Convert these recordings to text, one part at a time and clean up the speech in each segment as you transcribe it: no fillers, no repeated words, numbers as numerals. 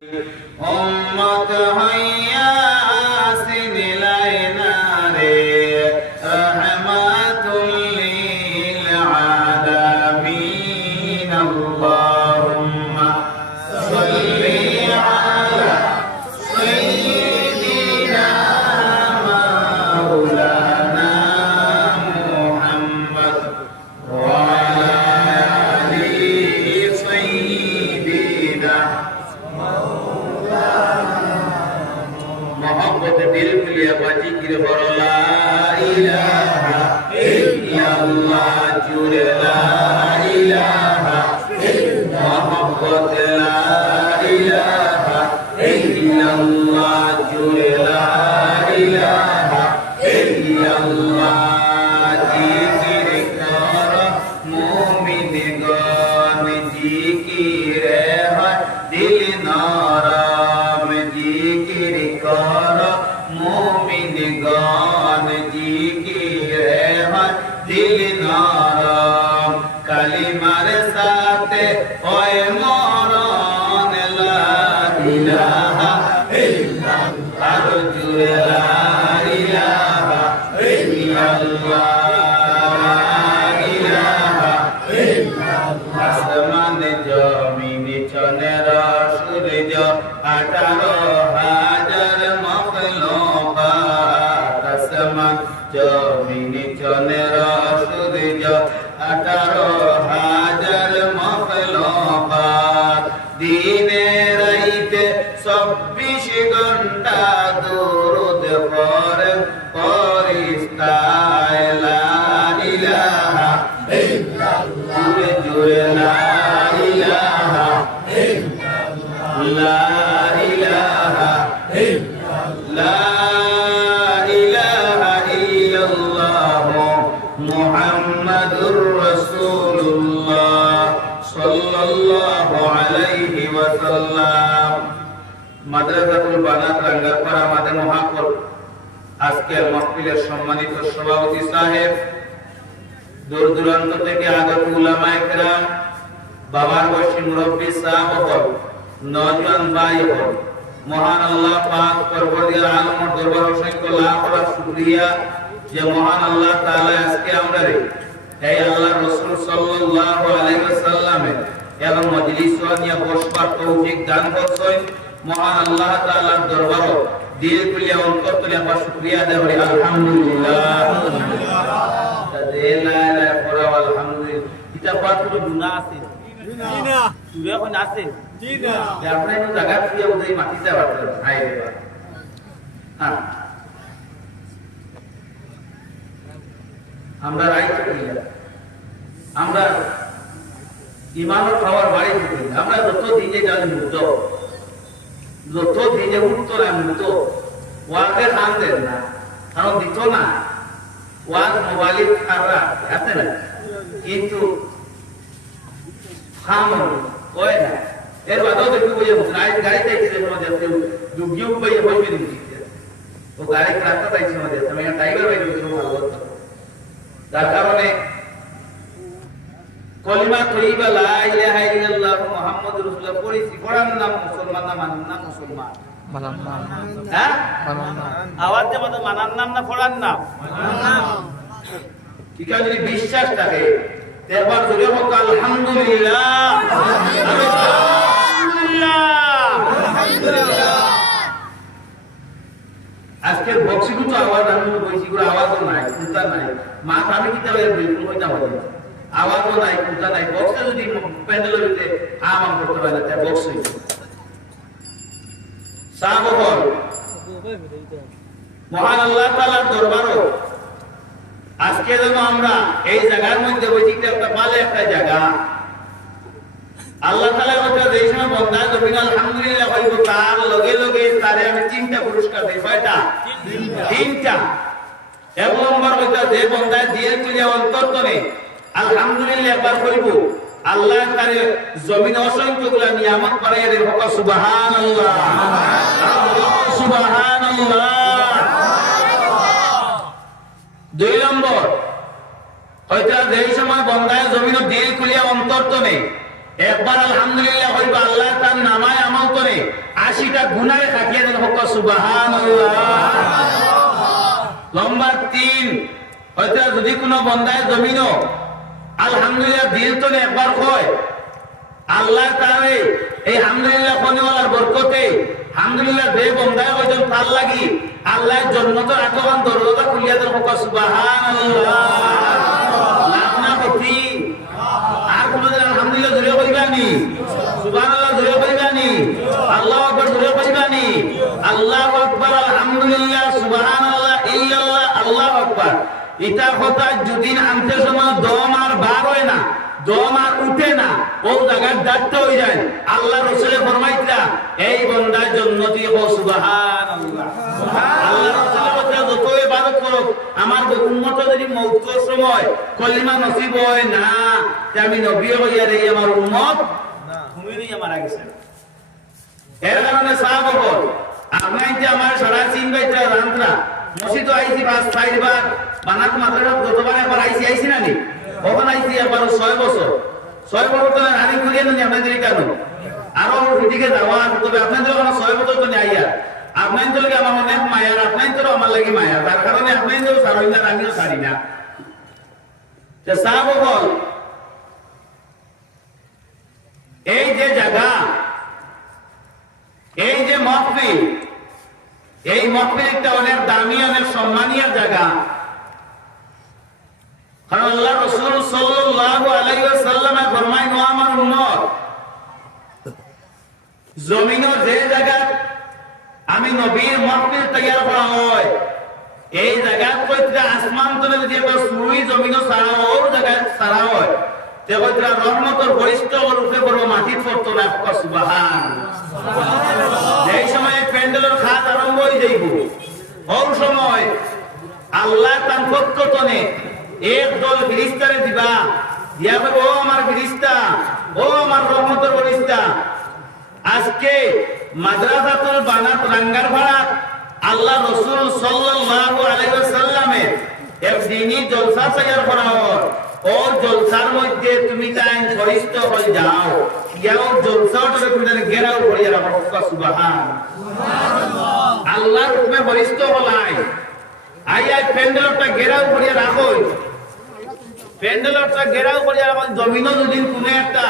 উম্মত হইয়া সিদিলাইনা রে রহমাতুল লিল আলামিন আল্লাহুম্মা সাল্লি আলা সাইয়্যিদিনা মাওলানা মুহাম্মদ ওয়া আলা আলি সাইয়্যিদিনা मोहब्बत दिल के लिए बाजी की बर ला इलाहा इल्लल्लाह जुरे ला इलाहा मोहब्बत ला इलाहा इल्लल्लाह जुरे ला इलाहा इल्लल्लाह जिकिर कर मोमिन गन जिकिर है दिल नाराम जिकिर कर मोमिन गान जिकिर है दिल नाराम कलिमार साथे ओए मरन ला इलाहा इल्लल्लाह जुरे ला इलाहा इल्लल्लाह আসমান জমিন চন্দ্র সূর্য 18,000 মখলুকাত আসমান জমিন চন্দ্র সূর্য 18,000 মখলুকাত দিনে রাইতে 24 ঘন্টা দরুদ পড়ে ফেরেশতায়ে লা ইলাহা ইল্লাল্লাহ জুরে লা ইলাহা ইল্লাল্লাহ লা ইলাহা ইল্লাল্লাহ লা ইলাহা ইল্লাল্লাহ মুহাম্মাদুর রাসূলুল্লাহ সাল্লাল্লাহু আলাইহি ওয়াসাল্লাম। মাদ্রাসাতুল বানাত রাঙ্গাপাড়া মাদে মহাকল আজকের মাহফিলের সম্মানিত সভাপতি সাহেব, দূর দূরান্ত থেকে আগত উলামায়ে কেরাম, বাবার বয়সী মুরব্বী সাহেব, নওজোয়ান ভাই, মহান আল্লাহ পাক পরবর্তীকাল আলমের দরবার অসংখ্য লাখ লাখ শুকরিয়া যে মহান আল্লাহ তাআলা আজকে আমরা এই আল্লাহর রাসূল সাল্লাল্লাহু আলাইহি ওয়াসাল্লামের এবং মজলিস নিয়ে বসবার তৌফিক দান করছেন। মহান আল্লাহ তাআলার দরবার দিল খুলিয়া অন্তর তুলে আমরা শুকরিয়া দেই আলহামদুলিল্লাহ। আলহামদুলিল্লাহ এটা কতটুকু গুনাহ আছে না তুই এখন আছে না যে আপনি এই জায়গা থেকে ওই মাটিতে বাড়তে আই রে হ্যাঁ আমরা রাইট করি আমরা ইমানের খাওয়ার বাড়ি থেকে আমরা যত দিনে যাই মুক্ত যত দিনে মুক্ত না মুক্ত ওয়াকে খান দেন না কারণ দিত না ওয়াজ মোবাইল খারাপ আছে না কিন্তু খামন কয় না এর বাদও দেখি বই গাড়িতে এসে মধ্যে দুগিও বই বই দিছি ও গাড়ি রাস্তা পাইছে মধ্যে আমি ড্রাইভার ভাই দিছি ভালো তার কারণে কলিমা তৈয়বা লা ইলাহা ইল্লাল্লাহ মুহাম্মাদুর রাসূলুল্লাহ পড়িছি পড়ার নাম মুসলমান না মানার নাম মুসলমান মানার নাম হ্যাঁ মানার নাম আওয়াজ দেব তো মানার নাম না পড়ার নাম মানার নাম ঠিক আছে যদি বিশ্বাস থাকে একবার জোরে হোক আলহামদুলিল্লাহ আলহামদুলিল্লাহ। আজকের বক্সিগুলো তো আওয়াজ আমি বলছি গুলো আওয়াজও নাই কুতা নাই মা আমি কিতাবে বিলকুল হইতা বলি আওয়াজও নাই কুতা নাই বক্সে যদি প্যান্ডেলের ভিতরে আম করতে পারে না বক্স হইছে সাহাবগণ মহান আল্লাহ তাআলার দরবারও আজকে যেন আমরা এই জায়গার মধ্যে বৈচিত্র একটা ভালো একটা জায়গা আল্লাহ তাআলার মধ্যে যেই সময় বন্দা জমিন আলহামদুলিল্লাহ কইব তার লগে লগে তারে আমি 3টা পুরস্কার দেই। কয়টা? 3টা। এক নম্বর হইতা যে বন্দা দিয়ে তুলে অন্তরতনে আলহামদুলিল্লাহ একবার কইব আল্লাহ তারে জমিন অসংখ্যগুলা নিয়ামত বাড়াইয়া দেব। সুবহানাল্লাহ সুবহানাল্লাহ। 2 নম্বর হয়তো যেই সময় বন্দায় জমিন দিল খুলিয়া অন্তর তো নেই একবার আলহামদুলিল্লাহ হইবা আল্লাহ তার নামায় আমল করে 80টা গুনাহে খাটিয়ে দেন হোক সুবহানাল্লাহ। নম্বর 3, হয়তো যদি কোনো বন্দায় জমিনও আলহামদুলিল্লাহ দিল তো একবার কয়, আল্লাহ তাআলা এই আলহামদুলিল্লাহ কোনওয়ালার বরকতে আলহামদুলিল্লাহ যে বন্দায় হয়তো তার লাগি আল্লাহ জান্নাতের আগমন দরজা খুলিয়া দেন হোক সুবহানাল্লাহ। লাভ না ক্ষতি? আর কোনদিন আলহামদুলিল্লাহ জোরে কইবানি, সুবহানাল্লাহ জোরে কইবানি, আল্লাহু আকবার জোরে কইবানি, আল্লাহু আকবার, আলহামদুলিল্লাহ, সুবহানাল্লাহ, ইল্লাল্লাহ, আল্লাহু আকবার। এটা কথা যদি আনতে সময় দম আর বার হয় না, দম আর উঠে না, ও জায়গায় দাঁড়তে হয়ে যায়। আল্লাহ রাসূল ফরমাইতা এই বান্দা জান্নাতি হো সুবহানাল্লাহ। আল্লাহ রাসূল বলতে যত ইবাদত করো আমার উম্মত যদি মওতের সময় কলিমা নসিব হয় না, যে আমি নবী হইয়া রে আমার উম্মত না ঘুমিয়ে মারা গেছে। এর কারণে সাহাবাগণ আপনাই যে আমার সারা চিন বাইটা রান্দ্রা মসজিদ আইছি 5-6 বার, বানাত মাদ্রাসা যতবার একবার আইছি না নি, কখন আইছি একবার 6 বছর। 6 বছর তো রানি করিয়ে নি আপনাদের কেন আরো এদিকে যাওয়া, তবে আপনাদের কোনো 6 বছর তো আইয়া আপনাদের লাগে আমার অনেক মায়া, আপনাদের আমার লাগি মায়া, তার কারণে আপনাদের সারি না, আমিও সারি না। যে সাহাবাগণ এই যে জায়গা, এই যে মাহফিল, এই মাহফিল একটা অনেক দামি অনেক সম্মানীয় জায়গা। কারণ আল্লাহ রাসূল সাল্লাল্লাহু আলাইহি ওয়াসাল্লাম ফরমায়, ও আমার উম্মত, জমিনের যে জায়গা আমি নবীর মাহফিল তৈয়ার করা হয়, এই জায়গা কইরা আসমান তলে যদি একটা সুই জমিনও সারা ও জায়গায় সারা হয়, তে কইরা রহমতের বরিষ্ঠ রূপে বড় মাটি পড়তো না সুবহানাল্লাহ। যেই সময় প্যান্ডেলের খাত আরম্ভ হয়ে যাইব, ওই সময় আল্লাহ তার পক্ষতনে একদল ফেরেশতারে দিবা, দিয়া বলবো, ও আমার ফেরেশতা, ও আমার রহমতের ফেরেশতা, আজকে মাদ্রাসাতুল বানাত রাঙ্গারপাড়া আল্লাহ রাসূল সাল্লাল্লাহু আলাইহি ওয়াসাল্লামের এক দিনী জলসা তৈয়ার করা হয়। ও জলসার মধ্যে তুমি তাই ফেরেশতা হয়ে যাও, ইয়াও জলসাটা তুমি ঘেরাও করিয়া রাখো সুবহানাল্লাহ। আল্লাহর হুকুমে ফেরেশতা হলাই আইয়া প্যান্ডেলটা ঘেরাও করিয়া রাখো, প্যান্ডেলটা ঘেরাও করিয়া রাখো। জমিনও যদি কোনো একটা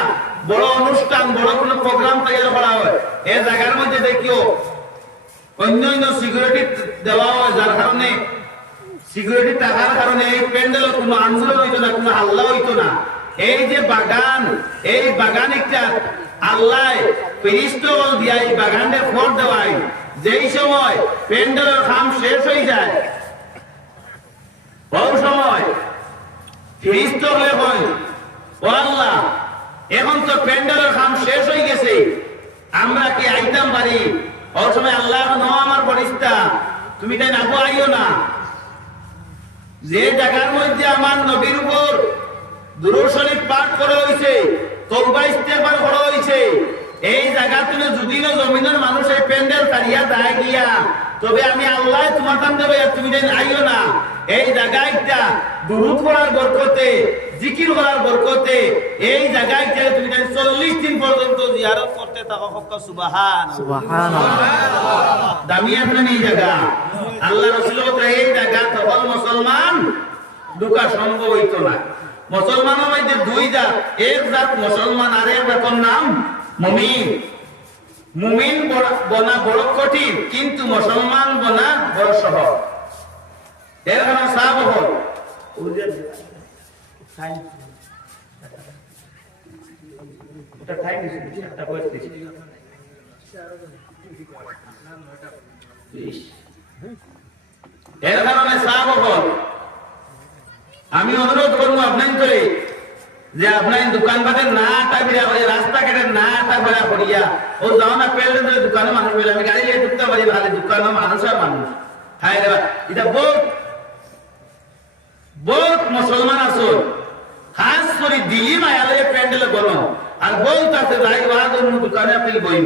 বড় অনুষ্ঠান, বড় কোনো প্রোগ্রাম তৈরি করা হয়, এই জায়গার মধ্যে দেখিও অন্য সিকিউরিটি দেওয়া হয়, যার কারণে সিকিউরিটি থাকার কারণে এই প্যান্ডেল কোনো আন্দোলন হইতো না, কোনো হাল্লা হইতো না। এই যে বাগান, এই বাগান একটা আল্লাহ ফেরেশতা দিয়া এই বাগানের ফল দেওয়ায়, যেই সময় প্যান্ডেলের কাম শেষ হয়ে যায়, ওই সময় ফেরেশতা হয়ে হয়, ও আল্লাহ, এখন তো প্যান্ডেলের কাম শেষ হয়ে গেছে, আমরা কি আইতাম পারি? ওই সময় আল্লাহ, নো আমার ফেরেশতা, তুমি তাই না আইও না, যে জায়গার মধ্যে আমার নবীর উপর দুরূদ শরীফ পাঠ করা হয়েছে, তওবা ইস্তেগফার করা হয়েছে, এই জায়গা তুমি যদি না জমিনের মানুষ এই প্যান্ডেল তারিয়া যায় গিয়া, তবে আমি আল্লাহ তোমার কাম দেব, তুমি যেন আইও না। এই জায়গাটা দুরূদ পড়ার বরকতে, জিকির করার বরকতে, এই জায়গাটা তুমি যেন 40 দিন পর্যন্ত জিয়ারত করতে থাকো সুবহানাল্লাহ। দামি আপনার এই জায়গা, আল্লাহ রাসূল বলেন এই জায়গা তখন মুসলমান ঢোকা সম্ভব হইতো না। মুসলমানের মধ্যে দুই জাত, এক জাত মুসলমান আর এক জাতের নাম মুমিন। মুমিন বনা বড় কঠিন, কিন্তু মুসলমান বনা বড় সহজ। এর কারণে সাহাবাগণ এর কারণে সাহাবাগণ আমি অনুরোধ করবো আপনার করে যে আপনার দোকান পাটের না টাইপিয়া করে রাস্তাঘাটের না টাইপিয়া করিয়া ও যাও না পেলে দোকানে মানুষ পেলে আমি গাড়ি নিয়ে ঢুকতে পারি, ভালো দোকানে মানুষ আর মানুষ। হ্যাঁ রে এটা বহুত মুসলমান আছো, খাস করে দিল্লি মায়ালে প্যান্ডেলে গরম আর বহুত আছে যাই দোকানে আপনি বইন,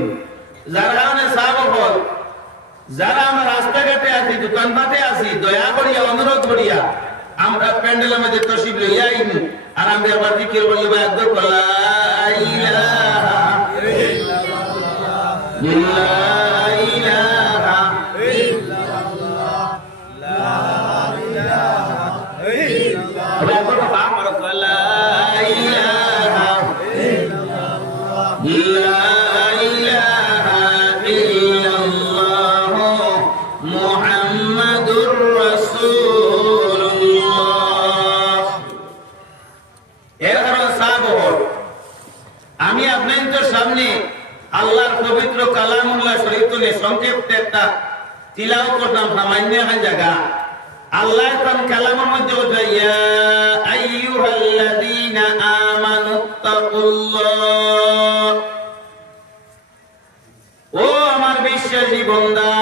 যার কারণে সাহাবাগণ যারা আমরা রাস্তাঘাটে আছি, দোকানপাটে আছি, দয়া করিয়া অনুরোধ করিয়া আমরা প্যান্ডেলের মধ্যে তশরিফ লইয়া আইন, আর আমরা আবার জিকির বলি একদম লা ইলাহা ইল্লাল্লাহ ইলাহা ইল্লাল্লাহ লা ইলাহা ইল্লাল্লাহ লা ইলাহা ইল্লাল্লাহ লা ইলাহা ইল্লাল্লাহ মুহাম্মাদুর রাসূলুল্লাহ। এর কারণ সাহাবগণ, আমি আপনাদের সামনে আল্লাহর পবিত্র কালামুল্লাহ শরীফ তুলে সংক্ষেপে একটা তিলাওয়াত করলাম সামান্য একটা জায়গা। আল্লাহ তার কালামের মধ্যে বলছে, ইয়া আইয়ুহাল্লাযীনা আমানুত্তাকুল্লাহ, ও আমার বিশ্বাসী বান্দা,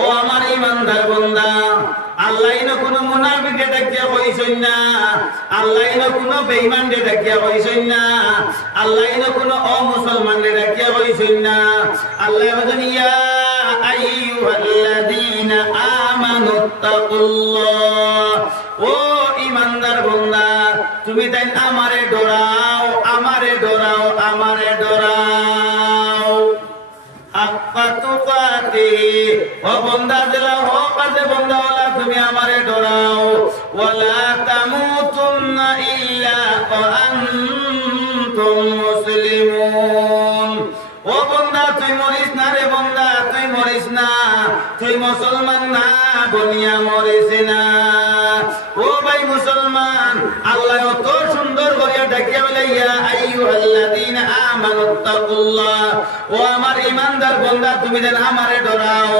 ও আমার ঈমানদার বান্দা, আল্লাহ ইনো কোন মুনাফিকে ডাকিয়া কইছেন না, আল্লাহ ইনো কোন বেঈমানকে ডাকিয়া কইছেন না, আল্লাহ ইনো কোন অমুসলমানকে ডাকিয়া কইছেন না। আল্লাহ বলেন, ইয়া আইয়ুহাল্লাযীনা আমানুত্তাকুল্লাহ, ও ঈমানদার বান্দা, তুমি তাই আমারে ডরাও, আমারে ডরাও, আমারে ডরাও। হাক্কা তুকাতিহি, ও বান্দা দিলা হো কাজে বান্দা ওয়ালা তুমি আমারে ডরাও। ওয়ালা তামুতুন্না ইল্লা ওয়া আনতুম মুসলিমুন, ও বান্দা তুই মরিস না রে বান্দা, তুই মরিস না, তুই মুসলমান না বনিয়া মরিস না। ও ভাই মুসলমান, আল্লাহ অত সুন্দর করে ডাকিয়া বলে, ইয়া আইয়ুহাল্লাযীনা আমানুত্তাকুল্লাহ, ও আমার ঈমানদার বান্দা তুমি যেন আমারে ডরাও।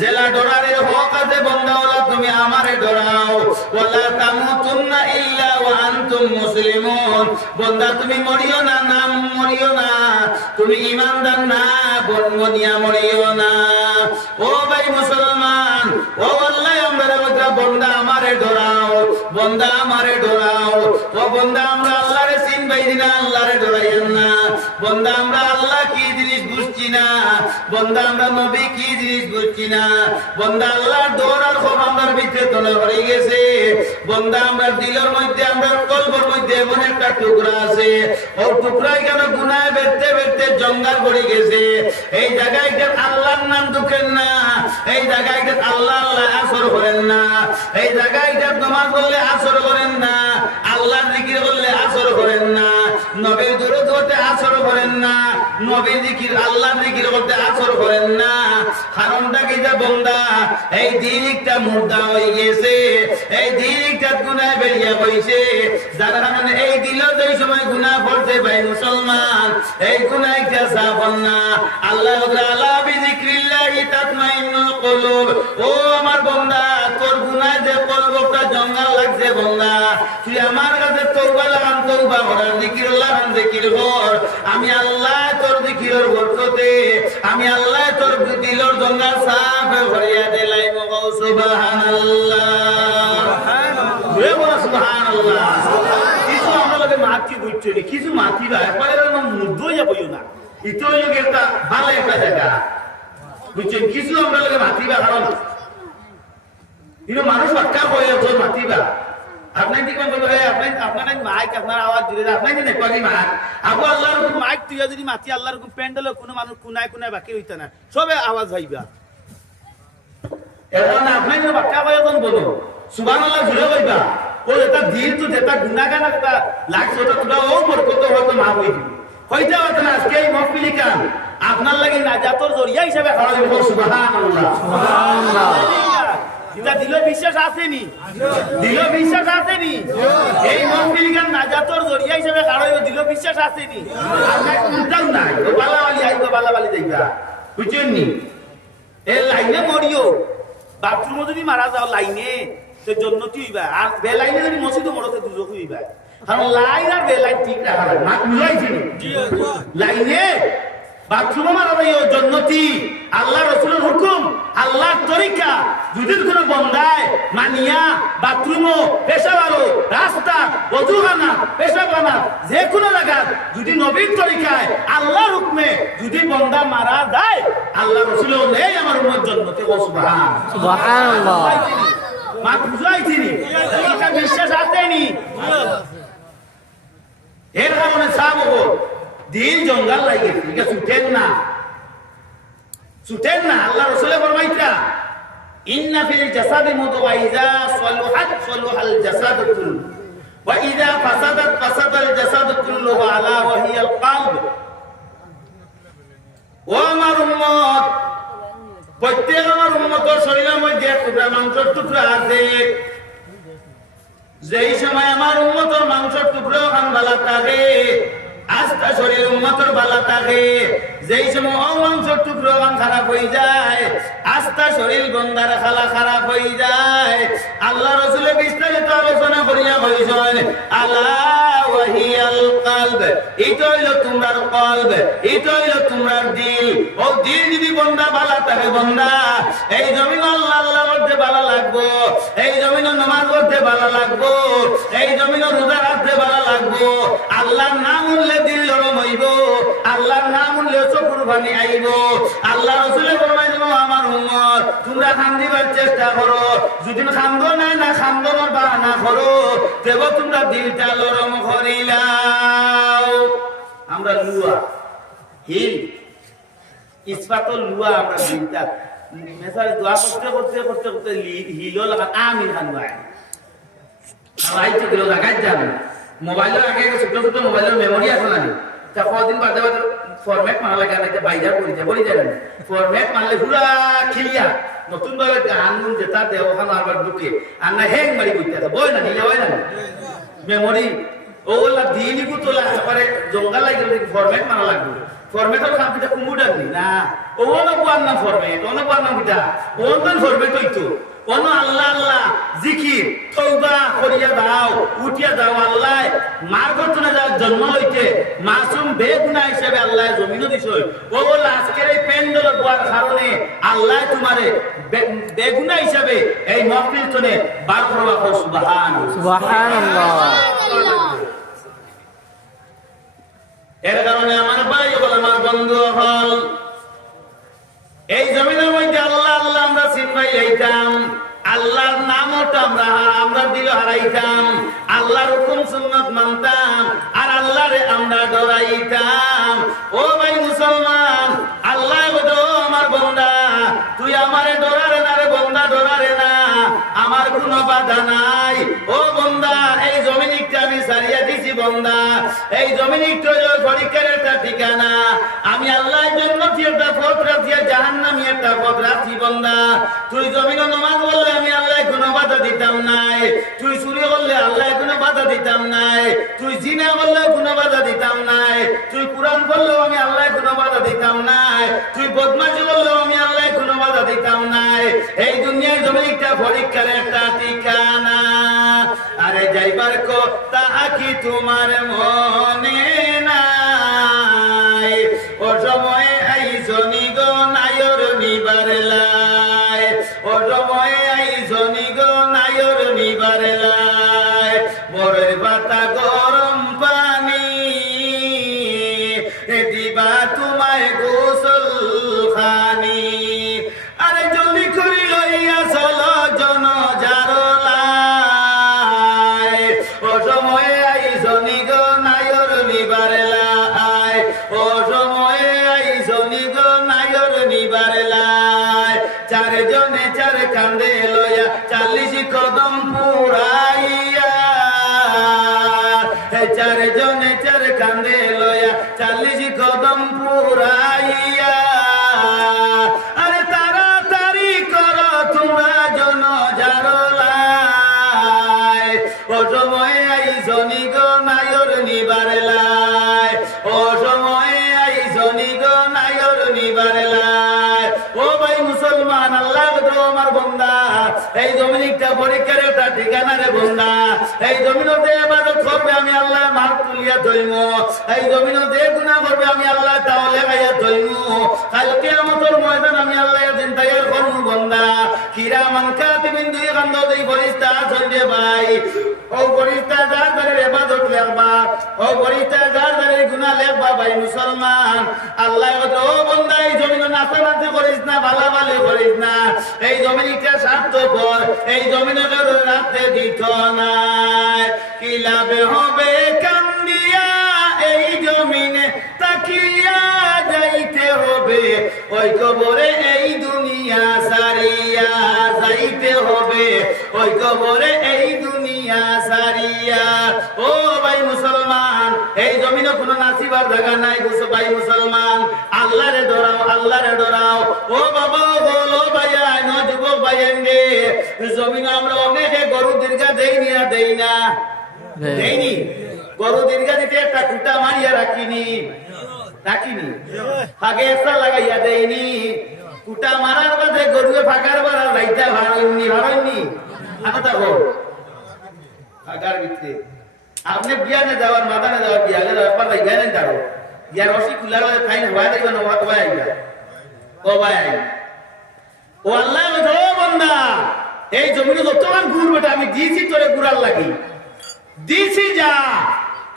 জেলা ডরারে হক আছে বান্দা ওয়ালা তুমি আমারে ডরাও। ওয়ালা তামুতুন্না ইল্লা ওয়া আনতুম মুসলিমুন, বান্দা তুমি মরিও না, নাম মরিও না, তুমি ঈমানদার না বনিয়া মরিও না। ও ভাই মুসলমান, ও আল্লাহ আমরা বলতা বান্দা আমারে ডরাও, বান্দা আমারে ডরাও। ও বান্দা আমরা আল্লাহরে চিনবাই দিনা, আল্লাহরে ডরাইয়েন না। বান্দা আমরা আল্লাহ কি জিনিস বুঝছি না, বান্দা আমরা নবী কি জিনিস বুঝছি না। বান্দা আল্লাহর ডরার খোফ আমার ভিতরে তলে হয়ে গেছে। বান্দা আমরা দিলের মধ্যে, আমরা কলবের মধ্যে এমন একটা টুকরা আছে, ও টুকরাই কেন গুনায় বেরতে বেরতে জঙ্গল পড়ে গেছে। এই জায়গায় আল্লাহর নাম দুঃখেন না, এই জায়গায় আল্লাহ আল্লাহ আসর করেন না, এই জায়গায় নামাজ বললে আসর করেন না, আল্লাহর জিকির বললে আসর করেন না, নবীর দুরূদ করতে আসর করেন না, নবীর জিকির আল্লাহর জিকির করতে আসর করেন না। কারণটা কি যা বান্দা, এই দিনটা মুর্দা হয়ে গেছে, এই দিনটা গুনাহ বেরিয়ে হইছে। যার কারণে এই দিল যেই সময় গুনাহ করতে ভাই মুসলমান, এই গুনাহটা সাফন না। আল্লাহ তাআলা বিযিকরিল্লাহি তাতমাইন্নুল কুলুব, ও আমার বান্দা তোর গুনাহ যে কলবটা জঙ্গল লাগছে বান্দা, তুই আমার কাছে তওবা লাগান, তওবা করার জিকির লাগান, জিকির কর। আমি আল্লাহ তোর জিকিরের বরকতে, আমি আল্লাহ তোর দিলের জঙ্গল সাফ ভরিয়া দিলাই। মগো সুবহানাল্লাহ, সুবহানাল্লাহ। কিছু আমরা লগে মাটি বুঝছো নি, কিছু মাটি না একবারে মুদ্দ হইয়া বইও না। ইতো হইলো একটা ভালো একটা জায়গা বুঝছেন, কিছু আমরা লগে মাতিবা। কারণ কিন্তু মানুষ বাক্কা হয়ে আছে মাতিবা। আপনার কি কোন বলবে, আপনার মাইক, আপনার আওয়াজ জুড়ে যায়, আপনার কি নেই মাইক আবু আল্লাহর হুকুম মাইক তুই যদি মাতি আল্লাহর হুকুম প্যান্ডেলে কোনো মানুষ কুনায় কুনায় বাকি হইতা না, সবে আওয়াজ হইবা। এখন আপনার বাক্কা হয়ে যখন বলো সুবহানাল্লাহ জুড়ে হইবা, ও এটা দিন তো যেটা গুনাহগার একটা লাগছে ওটা তোরা ও বরকত হয়তো মা হই দিবি হইতে হতো না। আজকে এই মাহফিল কাম আপনার লাগি নাজাতের জরিয়া হিসেবে খাওয়া যাবে। সুবহানাল্লাহ, সুবহানাল্লাহ। এটা দিল বিশ্বাস আসেনি, দিল বিশ্বাস আসেনি। এই মাহফিল কাম নাজাতের জরিয়া হিসেবে খাওয়া যাবে, দিল বিশ্বাস আসেনি। আপনার কোনটাও নাই, ও বালাবালি আইবা, বালাবালি যাইবা, বুঝছেন নি? এই লাইনে মরিও, বাথরুমে যদি মারা যাও লাইনে তো জন্নতি হইবা, আর বেলাইনে যদি মসজিদে মরতে দুজক হইবা। কারণ লাইন আর বেলাইন ঠিক রাখা হয় না, বুঝাইছি লাইনে বাথরুমে মারা যাইও জন্নতি। আল্লাহ রাসূলের হুকুম, আল্লাহর তরিকা যদি কোনো বন্দায় মানিয়া বাথরুমও, পেশাবারও, রাস্তা, ওযুখানা, পেশাবানা যে কোনো জায়গা যদি নবীর তরিকায় আল্লাহর হুকমে যদি বন্দা মারা যায়, আল্লাহ রাসূল নেই আমার উম্মত জন্নতে। ও সুবহানাল্লাহ, সুবহানাল্লাহ। মা বুঝাইছিনি, এটা বিশ্বাস আসেনি। এর কারণে সাহাবগণ দিন জঙ্গল লাগে, ঠিক আছে, উঠেন না। ছুটেন না। আল্লাহ রাসূল ফরমাইতা ইন্না ফিল জাসাদি মুদগা ইযা সালুহাত সালুহাল জাসাদু কুল্লু ওয়া ইযা ফাসাদাত ফাসাদাল জাসাদু কুল্লুহু আলা ওয়া হিয়াল কলব। ও আমার উম্মত, প্রত্যেক আমার উম্মতের শরীরের মধ্যে একটা মাংসের টুকরা আছে। যেই সময় আমার উম্মতের মাংসের টুকরা খান বালা থাকে, আস্তা শরীর উম্মতের বালা থাকে। যেই সময় মাংসের টুকরা খান খারাপ হয়ে যায়, আস্তা শরীর বন্দার খালা খারাপ হয়ে যায়। আল্লাহ রাসূলের বিস্তারিত আলোচনা করিয়া কইছেন আলা ওয়াহিয়াল কলব, এটা হইলো তোমার কলব, এটা হইলো তোমার দিল। ও দিল যদি বন্দা বালা থাকে, বন্দা এই জমিন আল্লাহ আল্লাহ করতে ভালো লাগবো, এই জমিন নামাজ পড়তে ভালো লাগবো, এই জমিন রোজা রাখতে ভালো লাগবো। আল্লাহর নাম উঠলে দিল নরম হইব, আল্লাহর নাম উঠলে চকুর পানি আইব। আল্লাহ রাসূলে ফরমাইলেন আমার উম্মত তোমরা খান্দিবার চেষ্টা করো, যদি খান্দো না খান্দনোর বাহানা করো, দেব তোমরা দিলটা নরম করিলাও। আমরা লুয়া হিল ইসফাতুল লুয়া, আমরা দিলটা মেসারে দোয়া করতে করতে করতে করতে হিলও লাগা আমিন খানবা আইতে দিল লাগাই যাবে। মোবাইলের আগে ছোট ছোট মোবাইলের মেমোরি আছে না, তা কদিন বাদে বাদে ফরম্যাট মারা লাগে না, বাইরে পড়ে যায় না। ফরম্যাট মারলে পুরা খিলিয়া নতুন ভাবে গান যেটা দেহ ওখানে আবার ঢুকে আর না হ্যাং মারি বুঝতে আছে বই না নিলে হয় না মেমোরি ওগুলা দিনই গুতলা এবারে জঙ্গল লাগে ফরম্যাট মারা লাগবে। ফরম্যাটের কাম কিটা কুমুডার নি না, ওনো বুয়ার নাম ফরম্যাট, ওনো বুয়ার নাম কিটা ওন ফরম্যাট হইতো। ওনো আল্লাহ আল্লাহ জিকির তওবা করিয়া দাও, উঠিয়া দাও। আল্লাহ মার গঠনে যা জন্ম লইতে মাসুম বেগুনাহ হিসেবে আল্লাহ জমিনও দিছই। ও বলে আজকের এই প্যান্ডেল বুয়ার কারণে আল্লাহ তোমারে বেগুনাহ হিসেবে এই মাহফিল তনে বার করবা। সুবহানাল্লাহ। এর কারণে আমার ভাই বলে আমার বন্ধু হল এই জমিনের মধ্যে আল্লাহ আল্লাহ আমরা চিনবাই যাইতাম, আল্লাহর নামটা আমরা দিল হারাইতাম, আল্লাহর হুকুম সুন্নাত মানতাম আর আল্লাহরে আমরা ডরাইতাম। ও ভাই মুসলমান, আল্লাহ বলো আমার বন্দা তুই আমারে ডরারে না রে বন্দা, ডরারে না, আমার কোনো বাধা নাই। ও বন্দা এই জমিনিকটা আমি সারিয়া দিছি বন্দা, এই জমিনিকটা হইল পরীক্ষার একটা ঠিকানা। আমি আল্লাহর জন্য একটা পথ রাখছি, জাহান্নামী একটা পথ রাখছি বন্দা। তুই জমিনে নামাজ বললে আমি আল্লাহ কোনো বাধা দিতাম নাই, তুই চুরি করলে আল্লাহ কোনো বাধা দিতাম নাই, তুই জিনা করলে কোনো বাধা দিতাম নাই, তুই কুরআন পড়লেও আমি আল্লাহ কোনো বাধা দিতাম নাই, তুই বদমাশি করলেও আমি আল্লাহ কোনো বাধা দিতাম নাই। এই দুনিয়ায় জমিনিকটা পরীক্ষার একটা ঠিকানা। আরে যাইবার কথা কি তোমার মনে নাই, ও সময় আইসনি গো নায়র নিবার লাই, ও সময় আইসনি গো নায়র নিবার লাই। বরের পাতা গরম পানি দিবা তোমায় গোসল খানি। আরে জলদি করি লইয়া চলো জন জারলাই, ও সময়ে আইসনি গো নায়র নিবার লাই, ও সময়ে আইসনি গো নায়র নিবার লাই। চারজনে চার কান্দে লইয়া 40 কদম পুরাইয়া, চারজনে চার কান্দে লইয়া 40 কদম পুরাইয়া। আরে তাড়াতাড়ি করো তোমরা জন জারলাই, ও সময়ে আইসনি গো নায়র নিবার লাই, ও সময়ে আইসনি গো নায়র নিবার লাই। ও ভাই মুসলমান, আল্লাহ আমার বন্দা এই জমিনিকটা পরীক্ষার একটা ঠিকানা রে বন্দা। এই জমিনতে ইবাদত করবে আমি আল্লাহ মার তুলিয়া ধইম, এই জমিনতে গুনাহ করবে আমি আল্লাহ তাওলে গাইয়া ধইম। কাল কিয়ামতের ময়দান আমি আল্লাহ দিন তাইয়ার করব বন্দা। কিরামান কাতিবিন দুই গন্ধ দেই ফেরেশতা আছেন ভাই, ও ফেরেশতা যার দ্বারা ইবাদত লেখবা, ও ফেরেশতা যার দ্বারা গুনাহ লেখবা। ভাই মুসলমান, আল্লাহ ও বন্দা এই জমিনে নাচানাচি করিস না, ভালাভালি করিস না, এই জমিনটা স্বার্থপর, এই জমিনে রাখতে দিত নাই। কি লাভে হবে কান্দিয়া এই জমিনে তাকিয়া যাইতে হবে, ওই কবরে এই দুনিয়া সারিয়া যাইতে হবে, ওই কবরে এই দুনিয়া সারিয়া। ও ভাই মুসলমান, এই জমিনে কোনো নাসিবার জায়গা নাই। ভাই মুসলমান, আল্লাহরে ডরাও, আল্লাহরে ডরাও। ও বাবা বলো ভাইয়া, যুবক ভাইয়েন রে, জমিনে আমরা অনেকে গরু দীর্ঘা দেইনি না, দেইনি। গরু দীর্ঘা দিতে একটা খুঁটা মারিয়া রাখিনি, আগে একটা লাগাইয়া দেয়নি। কুটা মারার বাদে গরুয়ে ফাঁকার বাড়া যাইতে ভাড়াইনি। আটা গো ফাঁকার ভিতরে আপনি বিয়ানে যাওয়ার, মাদানে যাওয়ার, বিয়ালে যাওয়ার পর যাইবেন তারও ইয়ার রসি কুলার বাদে খাই না, হওয়া দেখবেন হওয়া আইবা ও ভাই আই ও আল্লাহ ও বন্দা, এই জমিনে যতক্ষণ ঘুর বেটা আমি দিয়েছি তোরে ঘুরার লাগি দিয়েছি যা,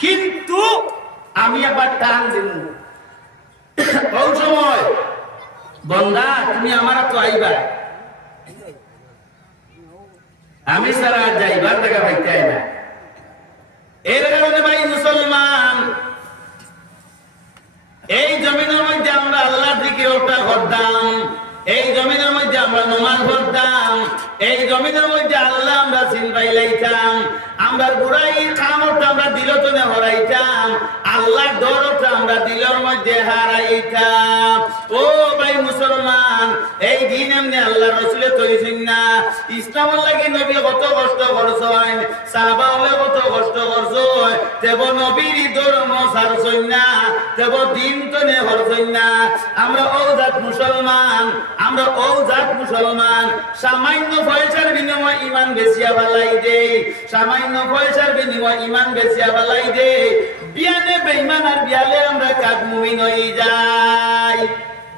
কিন্তু আমি আবার টান দেব কোন সময় বন্দা তুমি আমার তো আইবা, আমি সারা যাইবার দেখা পাইতে না। এর কারণে ভাই মুসলমান, এই জমিনের মধ্যে আমরা আল্লাহর দিকে ওটা করতাম, এই জমিনের মধ্যে আমরা নমাজ পড়তাম, এই জমিনের মধ্যে আল্লাহ আমরা চিনবাই লাইতাম, আমরা বুড়াই কামড়টা আমরা দিলতনে হরাইতাম, আল্লাহ ডরটা আমরা দিলের মধ্যে হারাইতাম। ও ভাই মুসলমান, এই দিন এমনি আল্লাহ রসুলে তৈরিছেন না। ইসলামের লাগি নবী কত কষ্ট করছেন, সাহাবা হলে কত কষ্ট করছেন, দেব নবীর ধর্ম ছাড়ছেন না, দেব দিন তো নে হরছেন না। আমরা ও জাত মুসলমান, আমরা ও জাত মুসলমান, সামান্য পয়সার বিনিময় ইমান বেচিয়া বালাই দেই, সামান্য পয়সার বিনিময় ইমান বেচিয়া বালাই দেই। বিয়ানে বেঈমান আর বিয়ালে আমরা কাক মুমিন হয়ে যাই।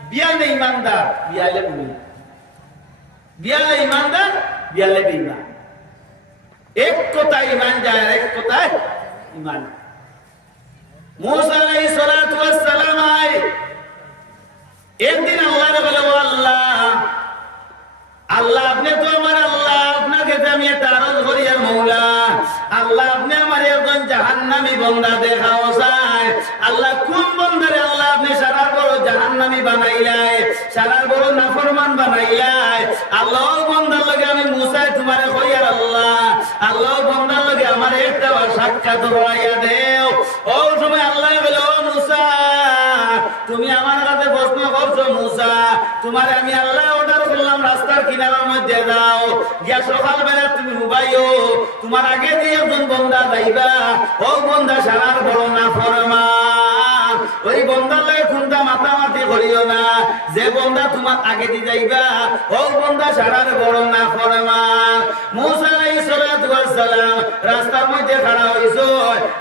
বিয়ালে ইমানদার, বিয়ালে মুমিন, বিয়ালে ইমানদার, বিয়ালে বেঈমান। এক কথায় ইমান যায়, এক কথায় ইমান। মুসা আলাইহিস সালাতু ওয়াস সালাম আয় একদিন আল্লাহরে বলে, ও আল্লাহ, আল্লাহ আপনি তো আমার আল্লাহ, আপনাকে আমি একটা আরজ করি আর মৌলা, আল্লাহ আপনি আমার একজন জাহান্নামী বান্দা দেখাও চায়। আল্লাহ কোন বান্দারে আল্লাহ আপনি সারার বড় জাহান্নামী বানাইলাই, সারার বড় নাফরমান বানাইলাই। আল্লাহ বান্দার লগে আমি মুসায় তোমারে কই আর আল্লাহ, আল্লাহ বান্দার লগে আমার একটা সাক্ষাৎ হইয়া দেও। ও সময় আল্লাহ বলে, ও মুসা, তুমি আমার কাছে প্রশ্ন করছো মুসা, তোমারে আমি আল্লাহ অর্ডার করলাম রাস্তার কিনারার মধ্যে যাও, গিয়া সকালবেলা তুমি উবাইও, তোমার আগে দিয়ে একজন বন্দা যাইবা, ও বন্দা সারার বড় নাফরমান, ওই বন্দার লাগে কোনটা মাতামাতি করিও না, যে বন্দা তোমার আগে দিয়ে যাইবা, ও বন্দা সারার বড় নাফরমান। মুসা আলাইহিস সালাতু ওয়াস সালাম রাস্তার মধ্যে খাড়া হইছো,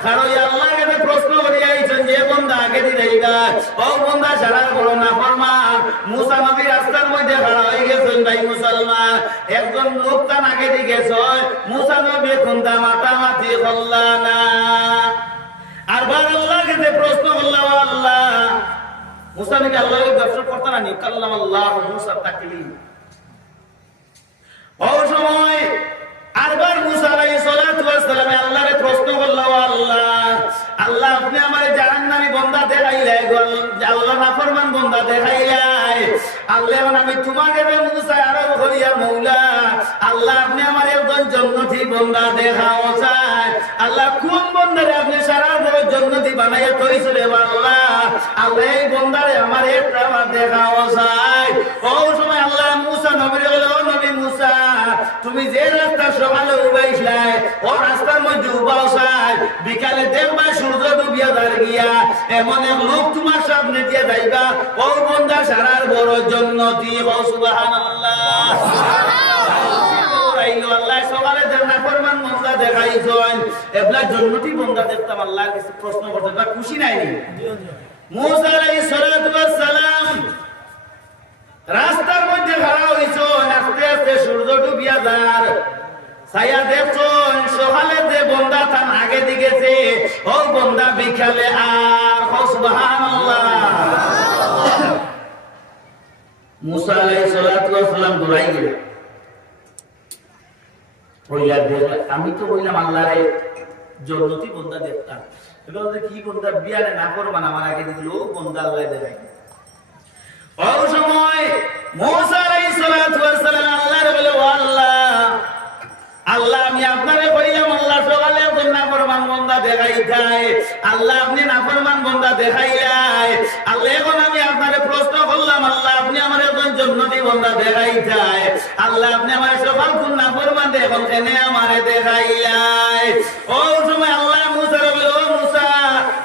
খাড়া হইয়া আল্লাহর কাছে প্রশ্ন করিয়া আইছেন, যে বন্দা আগে দিয়ে যাইবা, ও বন্দা সারার বড় নাফরমান। মুসা নবী রাস্তার মধ্যে খাড়া হয়ে গেছেন। ভাই মুসলমান, একজন লোক তার আগে দিয়ে গেছে, মুসা নবী কোনটা মাতামাতি করলা না। আর বার আল্লাহর কাছে প্রশ্ন করলাম, আল্লাহ, মুসা নবী আল্লাহর ব্যবসা করতে না, কাল্লাম আল্লাহ মুসা তাকলিম। ও সময় আরবার মুসা আলাইহিস সালাতু ওয়াস সালাম আল্লাহরে প্রশ্ন করলাম, আল্লাহ, আল্লাহ আপনি আমারে জাহান্নামী বান্দা দেখাইলাই, আল্লাহ নাফরমান বান্দা দেখাইলাই, আল্লাহ আমি তোমাকে মুসা আরব করিয়া মৌলা, আল্লাহ আপনি আমার একজন জান্নাতি বান্দা দেখাও চাই। আল্লাহ কোন বান্দারে আপনি সারা বড় জান্নাতি বানাইয়া তৈরি আল্লাহ, আল্লাহ এই বান্দারে আমার একটা দেখাও চাই। ও সময় আল্লাহ মুসা নবীরে বলে, ও নবী মুসা, তুমি যে রাস্তা সকালে উবাইছলাই, ও রাস্তার মধ্যে উবাও চাই, বিকালে দেখবা সূর্য ডুবিয়া দাঁড়িয়া এমন এক লোক তোমার সামনে দিয়ে যাইবা, ও বন্দা সারার বড় জান্নাতি। ও সুবহানাল্লাহ, আল্লাহ সকালে না ফরমান বন্দা দেখাইছেন, এবলা জান্নাতি বন্দা দেখতাম, আল্লাহ কিছু প্রশ্ন করতে বা খুশি নাই। মুসা আলাইহিস সালাতু ওয়াস সালাম রাস্তার মধ্যে খাড়া হইছেন, আস্তে আস্তে সূর্য ডুবিয়া যায়, ছায়া দেখছেন, সকালে যে বন্দা তার আগে দিকেছে, ও বন্দা বিকালে আর। সুবহানাল্লাহ। মুসা আলাইহিস সালাতু ওয়াস সালাম দৌড়াই গেলেন, আমি তো বললাম আল্লাহরে জান্নাতি বন্দা দেখতাম, এবার কি বন্দা বিয়ারে না করবান আমার আগে দিল, ও বন্দা আল্লাহ দেখাই। ওই সময় মূসা আলাইহিস সালাতু ওয়াস সালাম আল্লাহর বলে, ও আল্লাহ, আমি আপনারে কইলাম আল্লাহ সকালে কোন নাফরমান বান্দা দেখাইতাই, আল্লাহ আপনি নাফরমান বান্দা দেখাইলাই, আল্লাহ এখন আমি আপনারে প্রশ্ন করলাম, আল্লাহ আপনি আমার একজন জান্নাতি বান্দা দেখাইতাই, আল্লাহ আপনি আমার সকাল কোন নাফরমান এখন কেন আমারে দেখাইলাই? ওই সময় আল্লাহ মূসারে বলে, ও মূসা,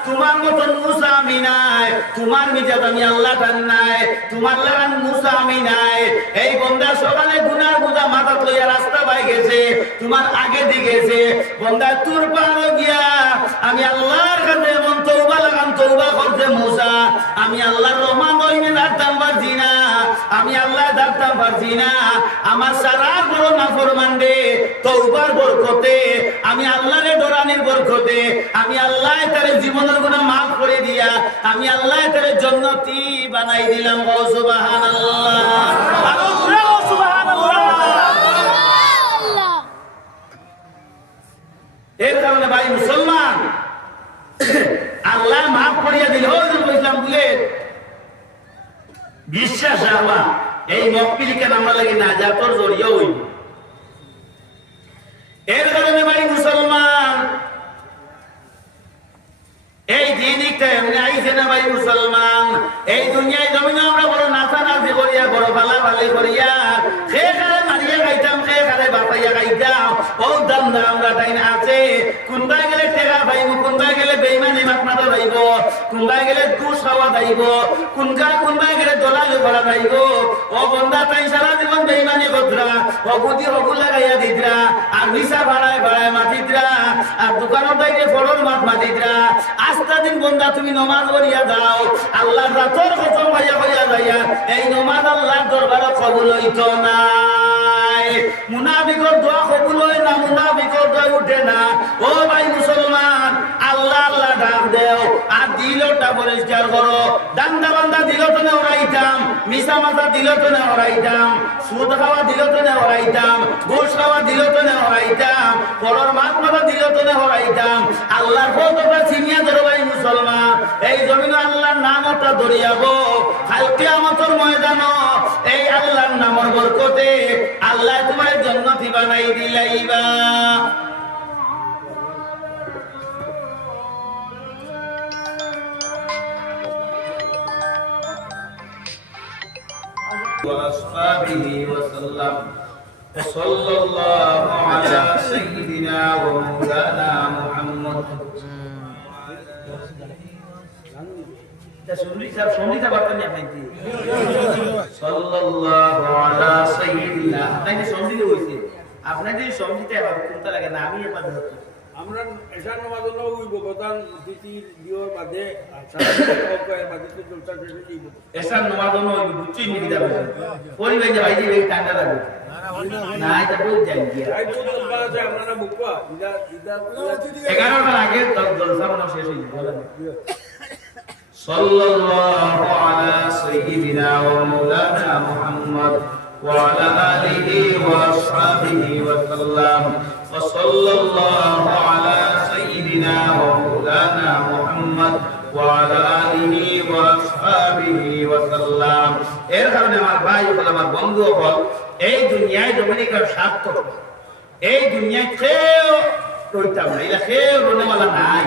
তোমার মতন মূসা আমি নাই, তোমার মিজাজ আমি আল্লাহ টান নাই, তোমার লাগান মূসা আমি নাই। এই বান্দা সকালে গুনার বোঝা মাথা লইয়া রাস্তা পাই গেছে, তোমার আগে দিকেছে, বন্দা তোর পারো গিয়া আমি আল্লাহর কাছে এমন তওবা লাগান তওবা করতে মূসা, আমি আল্লাহর রহমান রহিমে ডাকতাম পারছি না, আমি আল্লাহ ডাকতাম পারছি না, আমার সারার বড় নাফরমান রে, তওবার বরকতে, আমি আল্লাহরে ডরানির বরকতে, আমি আল্লাহ তার জীবনের গুনাহ মাফ করে দিয়া আমি আল্লাহ তার জান্নাতি বানাই দিলাম। ও সুবহানাল্লাহ, আরো জোরে ও সুবহানাল্লাহ। এর কারণে ভাই মুসলমান, আল্লাহ মাফ করিয়া দিল। ইসলাম বলে বিশ্বাস রাখবা, এই মক্কিলিকে আমরা লাগে না জাতর জড়িয়ে হইব। এর কারণে ভাই মুসলমান, এই দিনটা এমনি আইছে না ভাই মুসলমান, এই দুনিয়ায় জমিনে আমরা বড় নাচানাচি করিয়া বড় ভালাভালি করিয়া সে কারে মারিয়া খাইতাম, সে কারে বাপাইয়া খাইতাম, ও দাম না আমরা তাই না আছে। কোনবাই গেলে টেকা পাইব, কোনবাই গেলে বেইমানি মাতমাতা যাইব, কোনবাই গেলে ঘুষ খাওয়া যাইব, কোনবাই গেলে দলালি করা যাইব। ও বন্দা তাই সারা জীবন বেইমানি করতরা, ও বুদ্ধি হবু লাগাইয়া দিতরা, আর মিশা ভাড়ায় ভাড়ায় মাতিতরা, আর দোকানের দাইতে ফলর মাত মাতিতরা। আস্তা দিন বন্দা তুমি নমাজ পড়িয়া দাও, আল্লাহ রাতর কসম ভাইয়া হইয়া যাইয়া এই নমাজ আল্লাহর দরবারে কবুল হইতো নাই। মুনাফিকর দোয়া কবুল হয় না, মুনাফিকর দোয়া উঠে না। ও ভাই মুসলমান, আল্লাহ আল্লাহ ডাক দেও, আর দিলটা পরিষ্কার করো। দান্দা বান্দা দিল তো না ওরাইতাম, মিশা মাথা দিল তো না ওরাইতাম, সুদ খাওয়া দিল তো না ওরাইতাম, ঘুষ খাওয়া দিল তো না ওরাইতাম, পরর মাত মাথা দিল তো না ওরাইতাম। আল্লাহর ফতোটা চিনিয়া ধরো ভাই মুসলমান, এই জমিন আল্লাহর নাম ওটা ধরিয়াবো। কাল কিয়ামতের ময়দানও এই আল্লাহর নামের বরকতে আল্লাহ তোমার জান্নাতি বানাই দিলাইবা। وأصحابه وسلم وصلى الله على سيدنا ومولانا محمد صلى الله على سيدنا আপনাদের সঙ্গীতে কোনটা লাগে না, আমি এবার আমরা এশার নামাজ হইব প্রধান তিথি দিওর মাঝে এশার নামাজ হইব বুঝছি নি দিদা পরি ভাই ভাই যে এই টান্ডা লাগবে না এটা বল যাই গিয়া আই তো বলবা আমরা না বুকবা ইদা 11টা আগে জলসা মনে শেষ হই বলেন সাল্লাল্লাহু আলা সাইয়্যিদিনা ওয়া মাওলানা মুহাম্মদ وعلى آله وأصحابه وسلم وصلى الله على سيدنا ومولانا محمد وعلى آله وأصحابه وسلم। এর কারণে আমার ভাই হল, আমার বন্ধু হল, এই দুনিয়ায় ডোমিনিকার স্বার্থ, এই দুনিয়ায় কেউ রইতাম না, এটা কেউ রোনেওয়ালা নাই।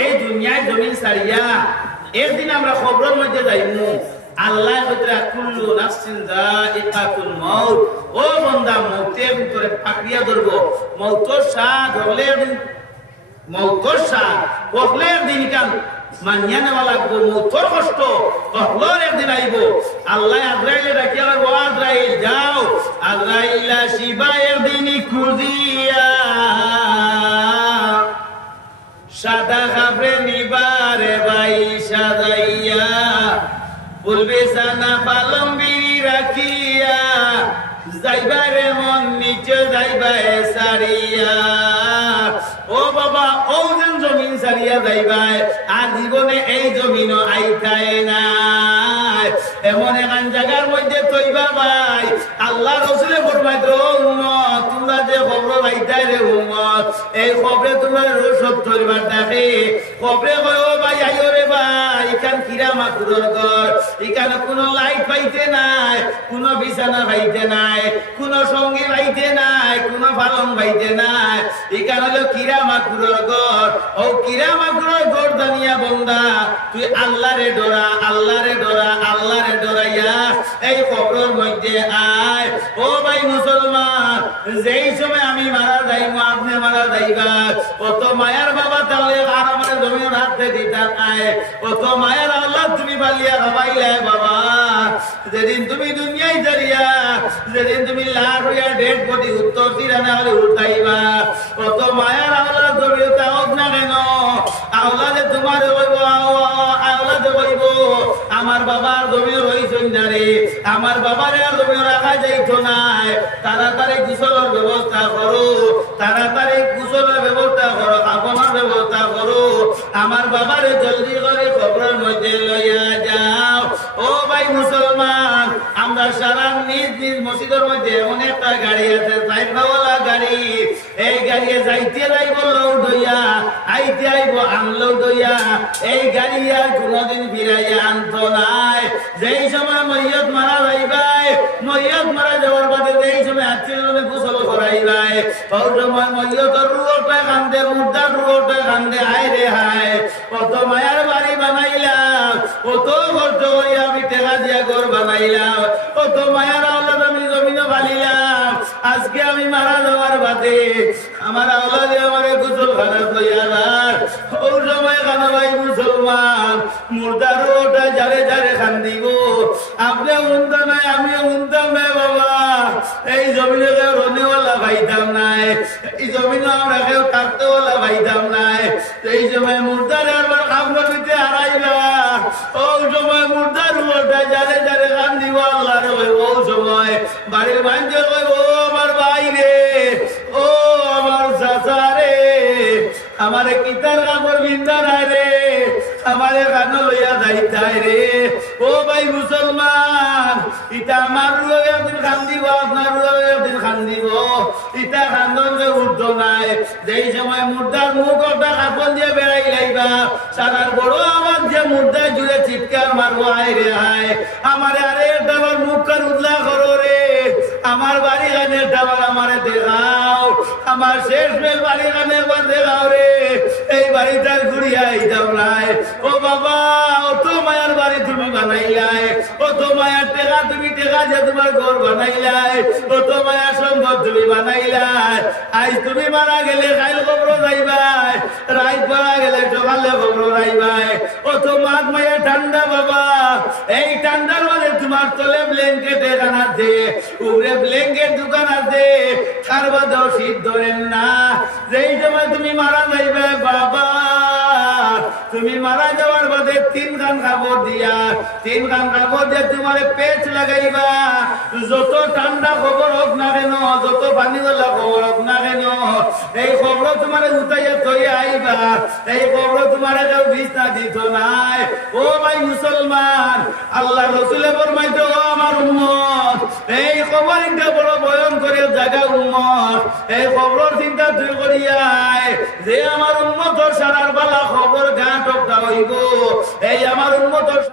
এই দুনিয়ায় জমিন সারিয়া একদিন আমরা খবরের মধ্যে যাইমু, আল্লাহ বলে কুল্লু নাফসিন যায়িকাতুল মাউত। ও বান্দা, মউতের ভিতরে পাকড়িয়া ধরব, মউতর স্বাদ হলে মউতর স্বাদ হলে দিন কান মানিয়া নেওয়া লাগবো, মউতর কষ্ট হলোর একদিন আইব। আল্লাহ আজরাইলে ডাকিয়া, ও আজরাইল যাও, আজরাইলা শিবায়ের দিন খুঁজিয়া সাদা খাবরে নিবারে বাই সাজাইয়া, বলবে সানা পালম বিড়ি রাখিয়া, যাইবারে মন নিচে যাইবায় সারিয়া। ও বাবা, ও যেন জমিন সারিয়া যাইবায়, আর জীবনে এই জমিনও আইতায় নাই। এমন এখান জায়গার মধ্যে তৈবা ভাই আল্লাহ রসুলে ফরমাইতো উম্মত তোমরা যে খবর পাইতাই রে উম্মত এই খবরে তোমরা রসদ ধরবার থাকে খবরে কয় ও ভাই আইও রে ভাই এখান কিরা মাকুরর ঘর এখানে কোনো লাইট পাইতে নাই কোনো বিছানা পাইতে নাই কোনো সঙ্গী পাইতে নাই কোনো পালন পাইতে নাই এখানে হলো কিরা মাকুরর ঘর ও কিরা মাকুরর ঘর দানিয়া বন্দা তুই আল্লাহরে ডরা আল্লাহরে ডরা আল্লাহরে ডরাইয়া এই খবরের মধ্যে আয় ও ভাই মুসলমান যেই সময় আমি মারা যাইব আপনি মারা যাইবা কত মায়ার বাবা তাহলে আর আমার জমিন রাখতে দিতাম আয় কত মায়ার আল্লাহ তুমি পালিয়া খাবাইলে বাবা যেদিন তুমি দুনিয়ায় দাঁড়িয়া যেদিন তুমি লাখ হইয়া 1.5 কোটি উত্তর সিরানা হলে উঠাইবা কত মায়ার আল্লাহ জমিন তাওক না কেন আওলাদে তোমার হইব আওলাদে হইব আমার বাবার জমিন রইছেন না রে আমার বাবারে আর জমিন রাখা যাইতো নাই তাড়াতাড়ি গোসলের ব্যবস্থা করো তাড়াতাড়ি গোসলের ব্যবস্থা করো আপনের ব্যবস্থা করো আমার বাবারে জলদি করে কবরের মধ্যে লইয়া যাও ও ভাই মুসলমান আমরা সারা নিজ নিজ মসজিদের মধ্যে এমন একটা গাড়ি আছে ড্রাইভারওয়ালা গাড়ি এই গাড়ি যাইতে যাইব লোড হইয়া আইতে আইব আনলোড হইয়া এই গাড়ি আর কোনোদিন ফিরাইয়া আনতো নাই যেই সময় মইয়ত মারা যাইবাই মইয়ত মারা যাওয়ার বাদে যেই সময় আত্মীয়জনে গোসল করাইবাই ওই সময় মইয়তর রুহটা কান্দে মুর্দার রুহটা কান্দে হায় রে হায় কত মায়ার বাড়ি বানাইলাম কত কষ্ট করিয়া আমি টেকা দিয়া ঘর বানাইলাম কত মায়ার আওলাদ আমি জমিন বালিলাম আজকে আমি মারা যাওয়ার বাদে আমার আওলাদে আমারে গোসল খারাপ হইয়া যার ওই সময় খানা ভাই মুসলমান মুর্দার রুহটা যারে যারে কান্দিব আপনি উনতা নাই আমিও উনতাম নাই বাবা এই জমিনে কেউ রনেওয়ালা পাইতাম নাই এই জমিনে আমরা কেউ থাকতেওয়ালা পাইতাম নাই এই সময় মুর্দার আবার খাবলার ভিতরে হারাইবা ওই সময় মুর্দার রুহটা যারে যারে কান্দিব আল্লাহরে কইব ওই সময় বাড়ির মানুষে কইব ও আমার ভাই রে ও আমার চাচা রে আমারে কিতার কাপড় বিন্দা নাই রে আমারে কানো লইয়া যাইতাই রে ও ভাই মুসলমান ইটা আমার রুয়ে একদিন কান্দিব আপনার রুয়ে একদিন কান্দিব ইটা কান্দনকে উঠতো নাই যেই সময় মুর্দার মুখ একটা কাপড় দিয়ে বেড়াই লাইবা সারার বড় আমার যে মুর্দায় জুড়ে চিৎকার মারবো আয় রে হায় আমারে আরে একটা আমার মুখ কার উদলা করো রে আমার বাড়ি গানে ডাবার আমারে দেখাও আমার শেষ মেল বাড়ি গানে একবার দেখাও রে এই বাড়িটার ঘুরিয়াই যাও নাই ও বাবা অত মায়ার বাড়ি তুমি বানাইলাই অত মায়ার টেকা তুমি টেকা যে তোমার ঘর বানাইলাই অত মায়ার সম্পদ তুমি বানাইলাই আজ তুমি মারা গেলে কাইল কবর যাইবাই রাত মারা গেলে সকালে কবর যাইবাই অত মাঘ মায়া ঠান্ডা বাবা এই ঠান্ডার মধ্যে তোমার তলে ব্ল্যাঙ্কেট এখান আছে উপরে ব্ল্যাঙ্কেট দোকান আছে তার বাদেও শীত ধরেন না যেই সময় তুমি মারা যাইবে বাবা তুমি মারা যাওয়ার বাদে 3 খান কাপড় দিয়া 3 খান কাপড় দিয়ে তোমার পেট লাগাইবা যত ঠান্ডা খবর হোক না কেন যত পানিওয়ালা খবর হোক না কেন এই খবর তোমার উঠাইয়া থইয়া আইবা এই খবর তোমার কেউ বিছনা দিত নাই ও ভাই মুসলমান আল্লাহ রসুলে ফরমাইতো ও আমার উম্মত এই খবর একটা বড় ভয়ঙ্কর জায়গা উম্মত এই খবর চিন্তা তুই করিয়াই যে আমার উম্মতর সারার বালা খবর গাঁটক হইব এই আমার উম্মতর